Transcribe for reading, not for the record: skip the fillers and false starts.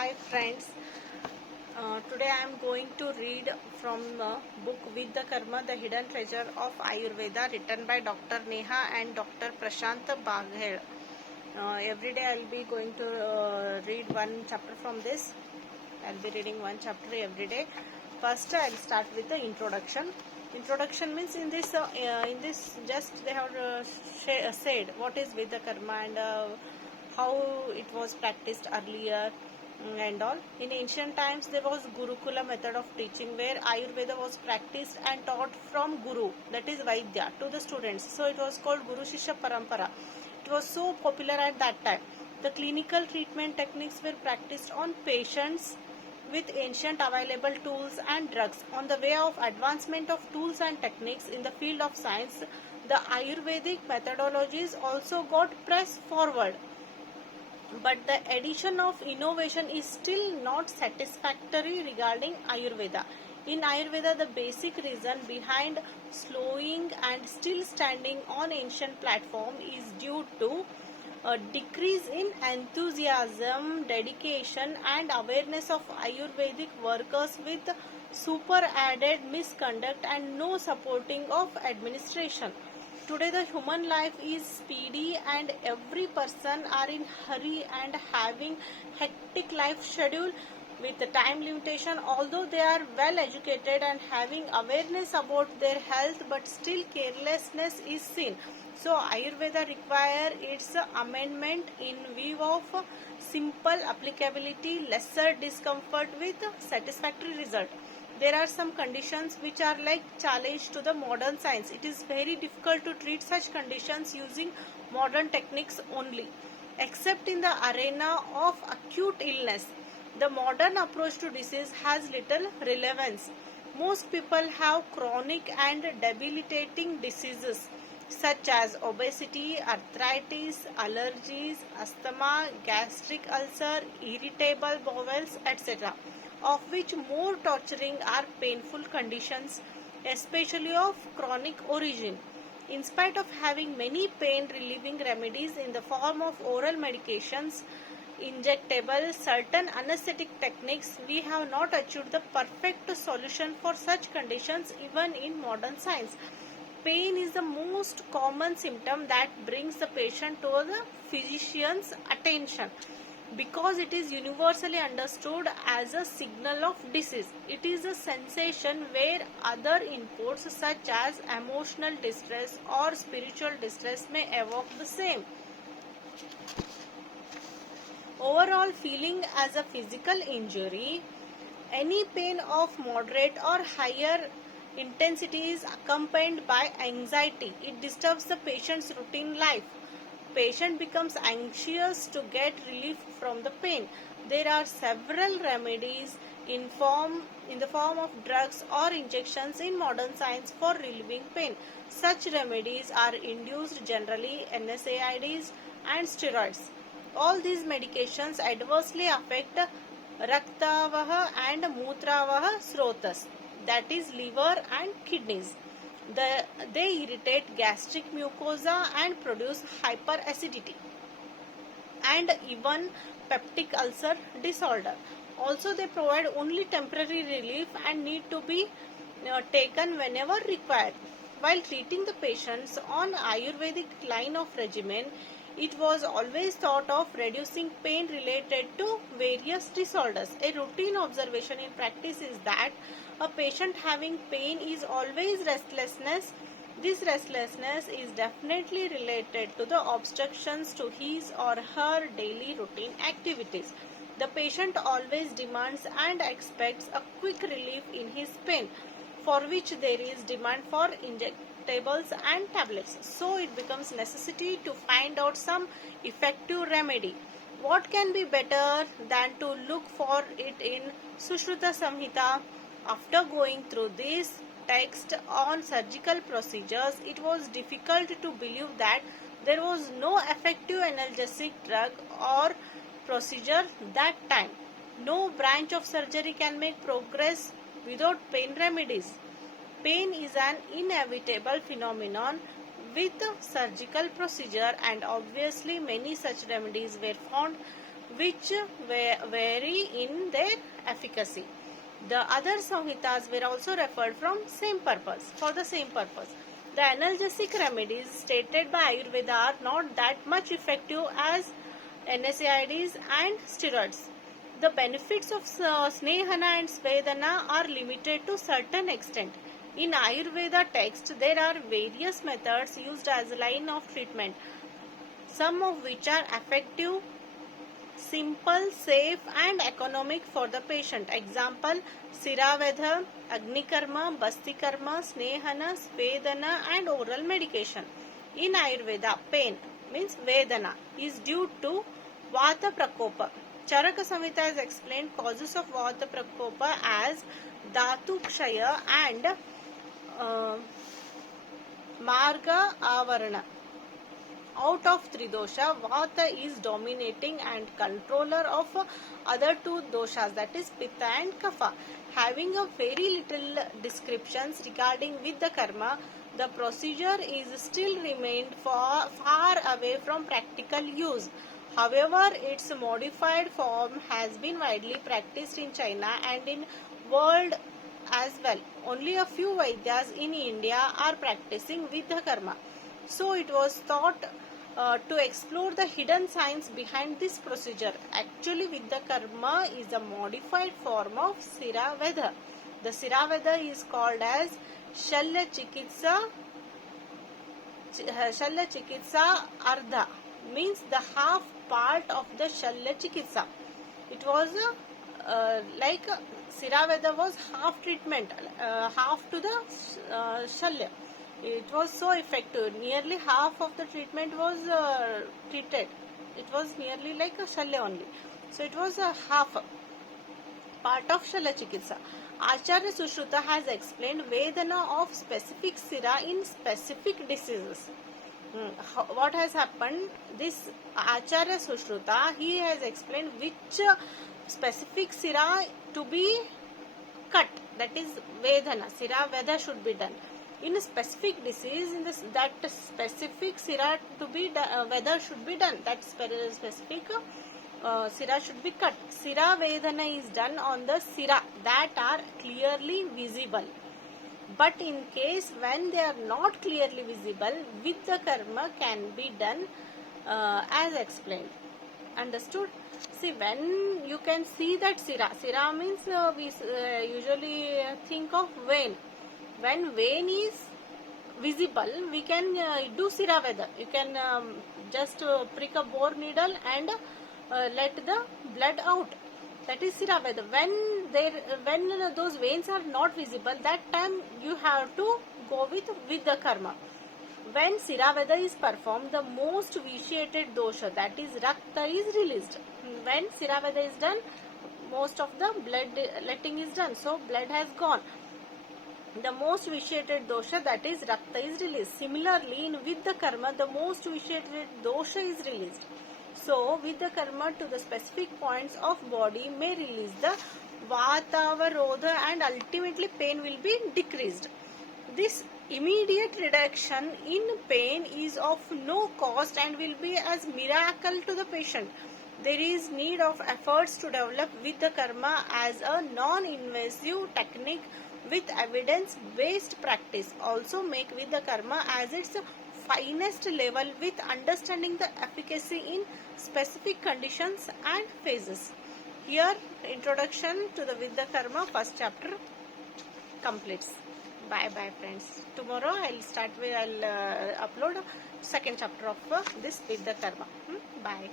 Hi friends, today I am going to read from the book Viddha Karma, the Hidden Treasure of Ayurveda, written by Dr. Neha and Dr. Prashant Baghel. Every day I will be going to read one chapter from this. I will be reading one chapter every day. First I will start with the introduction. Introduction means in this just they have said what is Viddha Karma and how it was practiced earlier and all. In ancient times there was Gurukula method of teaching where Ayurveda was practiced and taught from Guru, that is Vaidya, to the students. So it was called Guru Shishya Parampara. It was so popular at that time. The clinical treatment techniques were practiced on patients with ancient available tools and drugs. On the way of advancement of tools and techniques in the field of science, the Ayurvedic methodologies also got pressed forward. But the addition of innovation is still not satisfactory regarding Ayurveda. In Ayurveda, the basic reason behind slowing and still standing on ancient platform is due to a decrease in enthusiasm, dedication and awareness of Ayurvedic workers with super added misconduct and no supporting of administration. Today the human life is speedy and every person are in hurry and having hectic life schedule with the time limitation. Although they are well educated and having awareness about their health, but still carelessness is seen. So Ayurveda require its amendment in view of simple applicability, lesser discomfort with satisfactory result. There are some conditions which are like challenge to the modern science. It is very difficult to treat such conditions using modern techniques only. Except in the arena of acute illness, the modern approach to disease has little relevance. Most people have chronic and debilitating diseases such as obesity, arthritis, allergies, asthma, gastric ulcer, irritable bowels, etc., of which more torturing are painful conditions, especially of chronic origin. In spite of having many pain relieving remedies in the form of oral medications, injectable, certain anesthetic techniques, we have not achieved the perfect solution for such conditions even in modern science. Pain is the most common symptom that brings the patient to the physician's attention because it is universally understood as a signal of disease. It is a sensation where other inputs such as emotional distress or spiritual distress may evoke the same. Overall feeling as a physical injury, any pain of moderate or higher intensity is accompanied by anxiety. It disturbs the patient's routine life. Patient becomes anxious to get relief from the pain. There are several remedies in the form of drugs or injections in modern science for relieving pain. Such remedies are induced generally NSAIDs and steroids. All these medications adversely affect Raktavaha and Mutravaha Srotas, that is liver and kidneys. They irritate gastric mucosa and produce hyperacidity and even peptic ulcer disorder. Also, they provide only temporary relief and need to be taken whenever required. While treating the patients on Ayurvedic line of regimen, it was always thought of reducing pain related to various disorders. A routine observation in practice is that a patient having pain is always restlessness. This restlessness is definitely related to the obstructions to his or her daily routine activities. The patient always demands and expects a quick relief in his pain, for which there is demand for injectables and tablets. So it becomes necessity to find out some effective remedy. What can be better than to look for it in Sushruta Samhita? After going through this text on surgical procedures, it was difficult to believe that there was no effective analgesic drug or procedure that time. No branch of surgery can make progress without pain remedies. Pain is an inevitable phenomenon with surgical procedure, and obviously many such remedies were found which vary in their efficacy. The other Samhitas were also referred for the same purpose. The analgesic remedies stated by Ayurveda are not that much effective as NSAIDs and steroids. The benefits of Snehana and Svedana are limited to certain extent. In Ayurveda text, there are various methods used as a line of treatment, some of which are effective, simple, safe and economic for the patient. Example, Siravedha, Agnikarma, Bastikarma, Snehana, Svedana and oral medication. In Ayurveda, pain means Vedana is due to Vata Prakopa. Charaka Samhita has explained causes of Vata Prakopa as Dhatu Kshaya and Marga Avarana. Out of three dosha, Vata is dominating and controller of other two doshas, that is Pitta and Kapha. Having a very little descriptions regarding Viddha Karma, the procedure is still remained far away from practical use. However, its modified form has been widely practiced in China and in world as well. Only a few Vaidyas in India are practicing Viddha Karma. So it was thought to explore the hidden science behind this procedure. Actually, Viddha Karma is a modified form of Siraveda. The Siraveda is called as Shalya Chikitsa Ardha, means the half part of the Shalya Chikitsa. It was like Siraveda was half treatment, half to the Shalya. It was so effective. Nearly half of the treatment was treated. It was nearly like a Shalya only. So it was a half part of Shalya Chikitsa. Acharya Sushruta has explained Vedana of specific Sira in specific diseases. What has happened? This Acharya Sushruta, he has explained which specific Sira to be cut. That is Vedana. Sira Veda should be done. In a specific disease, that specific Sira to be Veda should be done. That specific Sira should be cut. Sira Vedana is done on the Sira that are clearly visible. But in case when they are not clearly visible, Viddha Karma can be done as explained. Understood? See, when you can see that Sira means we usually think of vein. When vein is visible, we can do Siraveda. You can just prick a bore needle and let the blood out. That is Siraveda. When those veins are not visible, that time you have to go with Viddha Karma. When Siraveda is performed, the most vitiated dosha, that is Rakta, is released. When Siraveda is done, most of the blood letting is done. So blood has gone. The most vitiated dosha, that is Rakta, is released. Similarly, in Viddha Karma, the most vitiated dosha is released. So, Viddha Karma to the specific points of body may release the Vata, Varodha, and ultimately pain will be decreased. This immediate reduction in pain is of no cost and will be as miracle to the patient. There is need of efforts to develop Viddha Karma as a non-invasive technique with evidence-based practice. Also make Viddha Karma as its finest level with understanding the efficacy in specific conditions and phases. Here, introduction to the Viddha Karma first chapter completes. Bye friends. Tomorrow I'll upload second chapter of this Viddha Karma. Bye.